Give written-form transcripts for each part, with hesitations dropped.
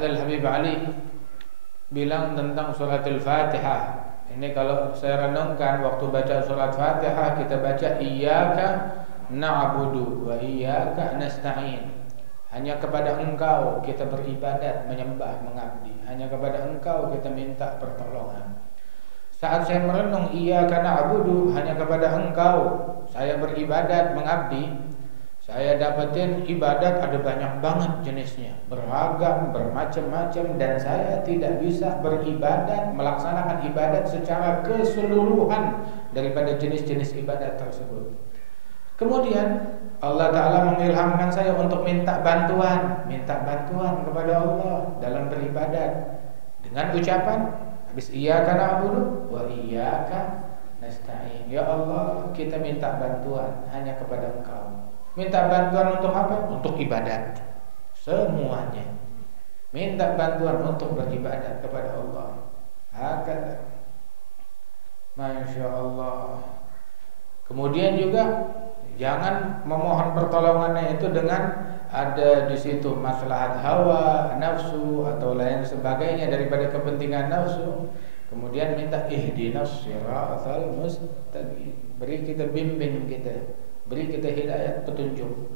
Al-Habib Ali bilang tentang surat Al-Fatihah. Ini kalau saya renungkan waktu baca surat Fatihah, kita baca iyyaka na'budu wa iyyaka nasta'in. Hanya kepada Engkau kita beribadat, menyembah, mengabdi. Hanya kepada Engkau kita minta pertolongan. Saat saya merenung iyyaka na'budu, hanya kepada Engkau saya beribadat, mengabdi, saya dapetin ibadat ada banyak banget jenisnya, beragam, bermacam-macam, dan saya tidak bisa beribadat, melaksanakan ibadat secara keseluruhan daripada jenis-jenis ibadat tersebut. Kemudian Allah Ta'ala mengilhamkan saya untuk minta bantuan kepada Allah dalam beribadat dengan ucapan habis iyyaka na'budu wa iyyaka nasta'in. Ya Allah, kita minta bantuan hanya kepada Engkau. Minta bantuan untuk apa? Untuk ibadat semuanya. Minta bantuan untuk beribadat kepada Allah. Hakata. Masya Allah. Kemudian juga jangan memohon pertolongannya itu dengan ada di situ maslahat hawa, nafsu atau lain sebagainya daripada kepentingan nafsu. Kemudian minta ihdinas siratal mustaqim. Beri kita bimbing kita. Beri kita hidayah, petunjuk.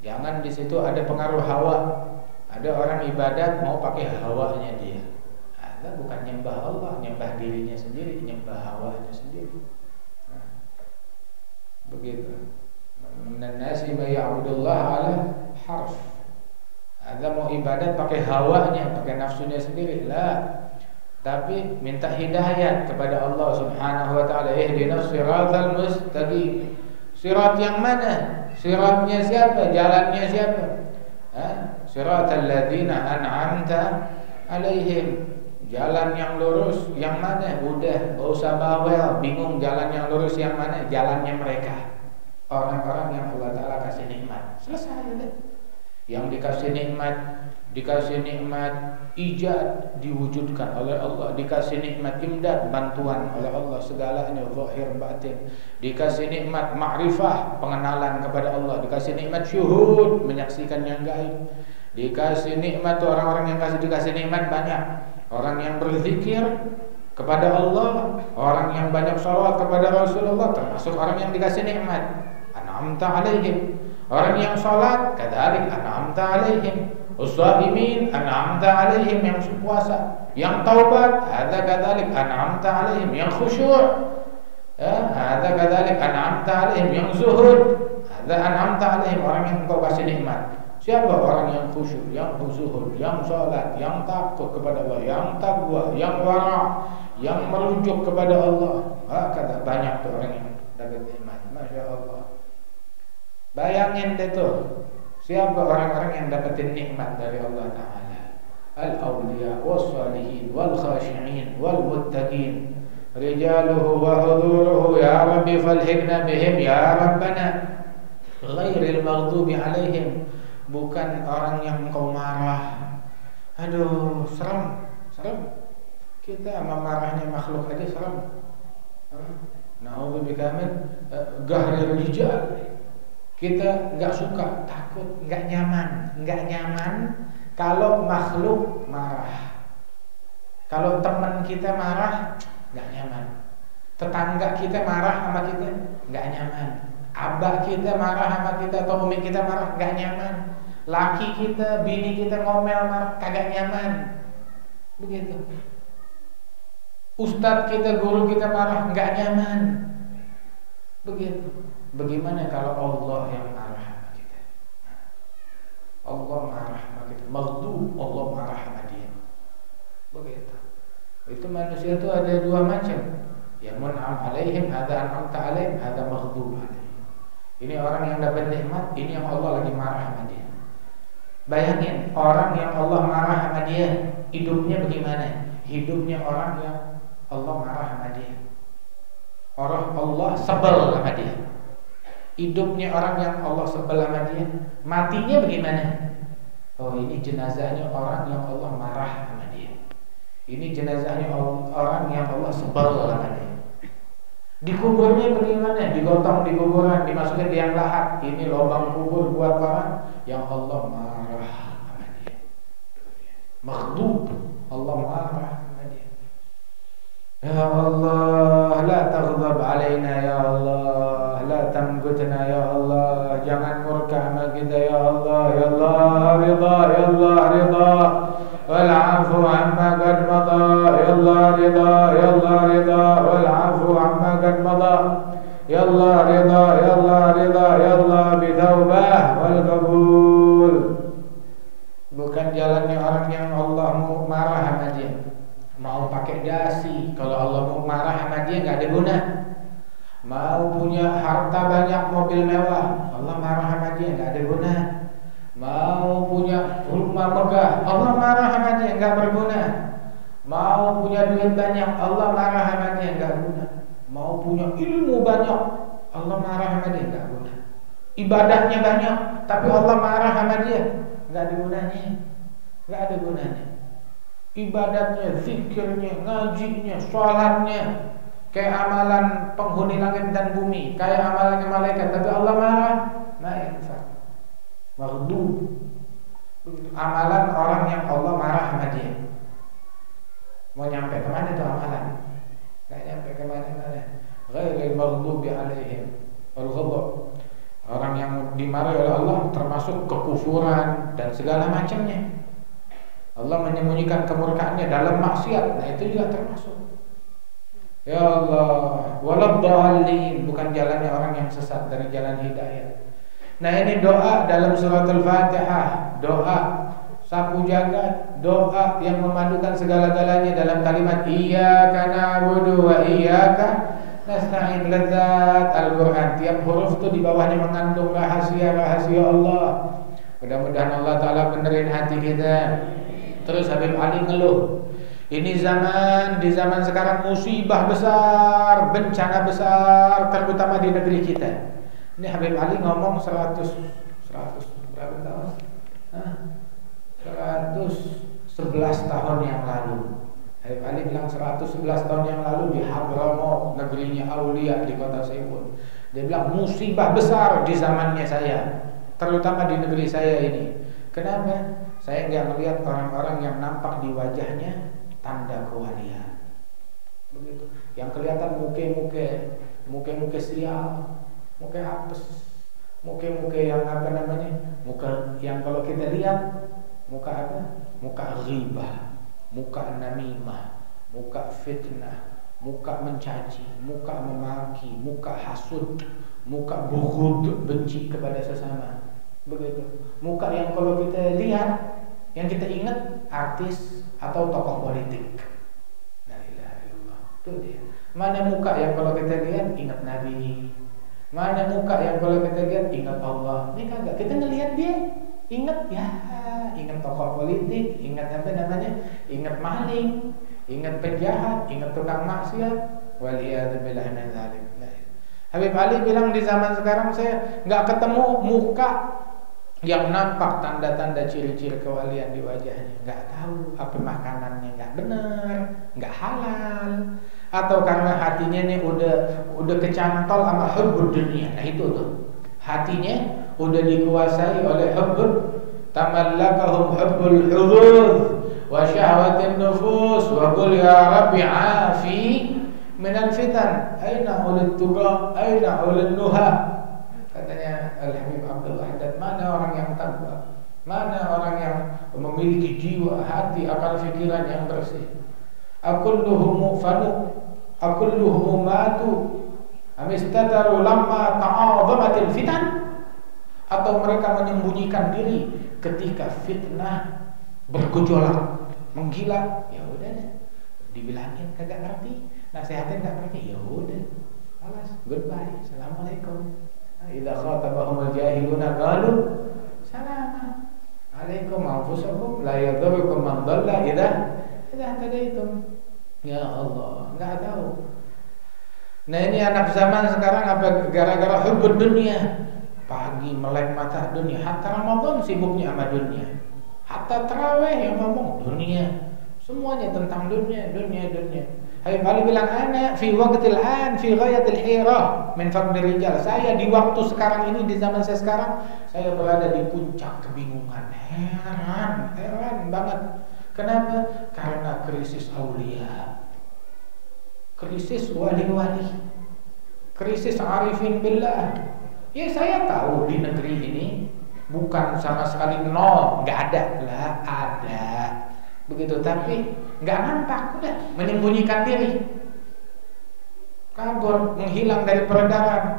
Jangan di situ ada pengaruh hawa. Ada orang ibadat mau pakai hawanya dia. Ada bukan nyembah Allah, nyembah dirinya sendiri, nyembah hawanya sendiri. Nah, begitu. Minan nasi may ya'budullah ala harf. Ada mau ibadat pakai hawanya, pakai nafsunya sendiri. Lah. Tapi minta hidayah kepada Allah Subhanahu wa taala. Ihdinas siratal mustaqim. Sirat yang mana? Siratnya siapa? Jalannya siapa? Siratal ladzina an'amta alaihim. Jalan yang lurus yang mana? Udah, enggak usah bawel, bingung jalan yang lurus yang mana? Jalannya mereka. Orang-orang yang Allah Ta'ala kasih nikmat. Selesai udah. Yang dikasih nikmat ijad diwujudkan oleh Allah, dikasih nikmat imdad bantuan oleh Allah segalanya zahir batin, dikasih nikmat ma'rifah pengenalan kepada Allah, dikasih nikmat syuhud menyaksikan yang gaib, dikasih nikmat orang-orang yang dikasih nikmat banyak, orang yang berzikir kepada Allah, orang yang banyak sholawat kepada Rasulullah termasuk orang yang dikasih nikmat an'amta alaihim, orang yang salat kadzalik an'amta alaihim, ushaimin an'amta alaihim yang puasa, yang taubat hadza kadzalik an'amta alaihim, yang khusyuk hadza kadzalik an'amta alaihim, yang zuhud hadza an'amta alaihim, orang yang engkau kasih nikmat. Siapa orang yang khusyuk, yang zuhud, yang salat, yang takut kepada Allah, yang takwa, yang wara, yang merujuk kepada Allah. Kata banyak tuh orang yang dapat nikmat. Masya Allah. Bayangin deh tuh, siapa orang-orang yang dapetin nikmat dari Allah Ta'ala? Al-awliya was-salihin wal-khashi'in wal-muttaqin rijaluhu wa huduruhu ya Rabbi falhiqna bihim ya Rabbana ghairil maghdubi alaihim. Bukan orang yang engkau marah. Aduh, serem. Kita sama marahnya makhluk aja serem. Na'udzubika min ghairil rijal. Kita enggak suka, takut, enggak nyaman kalau makhluk marah. Kalau teman kita marah, enggak nyaman. Tetangga kita marah sama kita, enggak nyaman. Abah kita marah sama kita atau umi kita marah, enggak nyaman. Laki kita, bini kita ngomel marah, kagak nyaman. Begitu. Ustadz kita, guru kita marah, enggak nyaman. Begitu. Bagaimana kalau Allah yang marah sama kita? Allah marah sama kita. Maghdub, Allah marah sama dia. Begitu. Itu manusia itu ada dua macam. Ya mun'am alaihim, hadza an'amta alaihim, hadza maghdub alaihim. Ini orang yang dapat nikmat, ini yang Allah lagi marah sama dia. Bayangin orang yang Allah marah sama dia, hidupnya bagaimana? Hidupnya orang yang Allah marah sama dia. Orang Allah sebel sama dia. Hidupnya orang yang Allah sebel sama dia, matinya bagaimana? Oh, ini jenazahnya orang yang Allah marah sama dia. Ini jenazahnya orang yang Allah sebel sama dia. Dikuburnya bagaimana? Digotong di kuburan, dimasukin di yang lahat. Ini lubang kubur buat orang yang Allah marah sama dia. Maghdub, Allah marah sama dia. Ya Allah, la taghdab alaina ya Allah, la tamgutna ya Allah, jangan murka sama kita ya Allah, ya Allah ridha, ya Allah ridha, wal afu amma qad mada, ya Allah ridha, ya Allah ridha, wal afu amma qad mada, ya Allah ridha, ya Allah ridha, ya Allah bitaubah wal qabul. Bukan jalannya orang yang Allah mau marah sama dia, mau pakai dasi. Kalau Allah mau marah sama dia nggak ada guna. Mau punya harta banyak, mobil mewah, Allah marah sama dia nggak ada guna. Mau punya rumah megah, Allah marah sama dia nggak berguna. Mau punya duit banyak, Allah marah sama dia nggak guna. Mau punya ilmu banyak, Allah marah sama dia nggak guna. Ibadahnya banyak, tapi Allah marah sama dia, nggak ada gunanya, nggak ada gunanya. Ibadatnya, zikirnya, ngajinya, sholatnya kayak amalan penghuni langit dan bumi, kayak amalannya malaikat, tapi Allah marah. Nah, maghdub. Amalan orang yang Allah marah sama dia. Mau nyampe kemana itu amalan? Nggak nyampe kemana-mana. Ghairil maghdubi alaihim wal ghadab. Orang yang dimarahi oleh Allah termasuk kekufuran dan segala macamnya. Allah menyembunyikan kemurkaannya dalam maksiat. Nah, itu juga termasuk. Ya Allah, waladdallin, bukan jalannya orang yang sesat dari jalan hidayah. Nah, ini doa dalam surat Al-Fatihah, doa sapu jagat, doa yang memadukan segala-galanya dalam kalimat iyyaka na'budu wa iyyaka nasta'in. Lezat Al-Quran, tiap huruf itu di bawahnya mengandung rahasia-rahasia Allah. Mudah-mudahan Allah Ta'ala benerin hati kita. Terus Habib Ali ngeluh, ini di zaman sekarang musibah besar, bencana besar, terutama di negeri kita. Ini Habib Ali ngomong 100 berapa tahun? 111 tahun yang lalu. Habib Ali bilang 111 tahun yang lalu di Hadramaut, negerinya Aulia di kota Saifun. Dia bilang musibah besar di zamannya saya, terutama di negeri saya ini. Kenapa? Saya nggak melihat orang-orang yang nampak di wajahnya tanda kewalian. Begitu. Yang kelihatan muka sial, muka apes, muka yang apa namanya? Muka yang kalau kita lihat muka apa? Muka ghibah, muka namimah, muka fitnah, muka mencaci, muka memaki, muka hasud, muka bughud, benci kepada sesama. Begitu. Muka yang kalau kita lihat, yang kita ingat artis atau tokoh politik. La ilaha illallah. Itu dia. Mana muka yang kalau kita lihat ingat Nabi? Mana muka yang kalau kita lihat ingat Allah? Ini kagak. Kita ngelihat dia, ingat ya, ingat tokoh politik, ingat apa namanya? Ingat maling, ingat penjahat, ingat tukang maksiat. Waliyadzubillah min dzalik. Habib Ali bilang di zaman sekarang saya nggak ketemu muka yang nampak tanda-tanda ciri-ciri kewalian di wajahnya. Nggak tahu apa makanannya nggak benar, nggak halal, atau karena hatinya nih udah kecantol sama hubbud dunia. Nah itu tuh, hatinya udah dikuasai oleh hubbud, tamallakahum hubbul hudud wa syahwatin nufus wa qul ya rabbi afi minal fitan aina ulil tuqa aina ulil nuha. Katanya Al-Habib Abdullah Haddad, mana orang yang takwa, mana orang yang memiliki jiwa, hati, akal, fikiran yang bersih. Akulluhum fanu, akulluhum matu, amistataru lamma ta'azamatil fitan, atau mereka menyembunyikan diri ketika fitnah bergejolak, menggila. Ya udah deh, dibilangin kagak ngerti, nasihatin kagak ngerti, ya udah, alas, goodbye, assalamualaikum. Idza khatabahumul jahiluna qalu salama alaikum anfusakum la yadurrukum man dhalla idza hadaitum. Ya Allah, enggak tahu. Nah, ini anak zaman sekarang apa gara-gara hubbud dunia. Pagi melek mata dunia, hatta Ramadan sibuknya sama dunia. Hatta tarawih yang ngomong dunia. Semuanya tentang dunia. Habib Ali bilang, ana fi waqtil an fi ghayatil hirah min faqdir rijal. Saya di waktu sekarang ini, di zaman saya sekarang, saya berada di puncak kebingungan. Heran banget. Kenapa? Karena krisis aulia, krisis wali-wali, krisis arifin billah. Ya saya tahu di negeri ini bukan sama sekali nol, nggak ada lah, ada begitu, tapi nggak nampak, udah menyembunyikan diri, kabur, menghilang dari peredaran,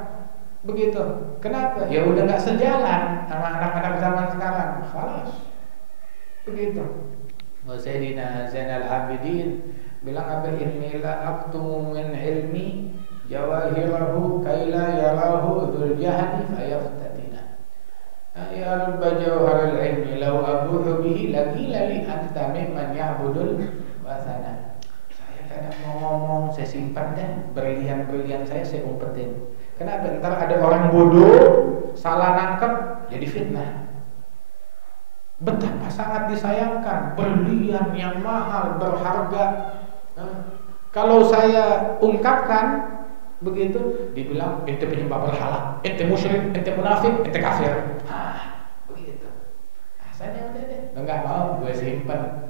begitu. Kenapa? Ya udah nggak sejalan sama anak-anak zaman sekarang, khalas, begitu. Sayyidina Zainal Abidin bilang apa? Inni la aktumu min ilmi jawahirahu kaila yarahu dzul jahli fayaftatina. Ya rubba jawharil ilmi law abuhu bihi laqila li anta mimman ya'budul wasana. Saya kadang mau ngomong, saya simpan deh brilian-brilian saya umpetin. Kenapa? Ntar ada orang bodoh salah nangkep jadi fitnah. Betapa sangat disayangkan berlian yang mahal, berharga. Kalau saya ungkapkan begitu, dibilang ente penyembah berhala, ente musyrik, ente munafik, ente kafir. Begitu. Saya udah deh, enggak mau, gue simpen.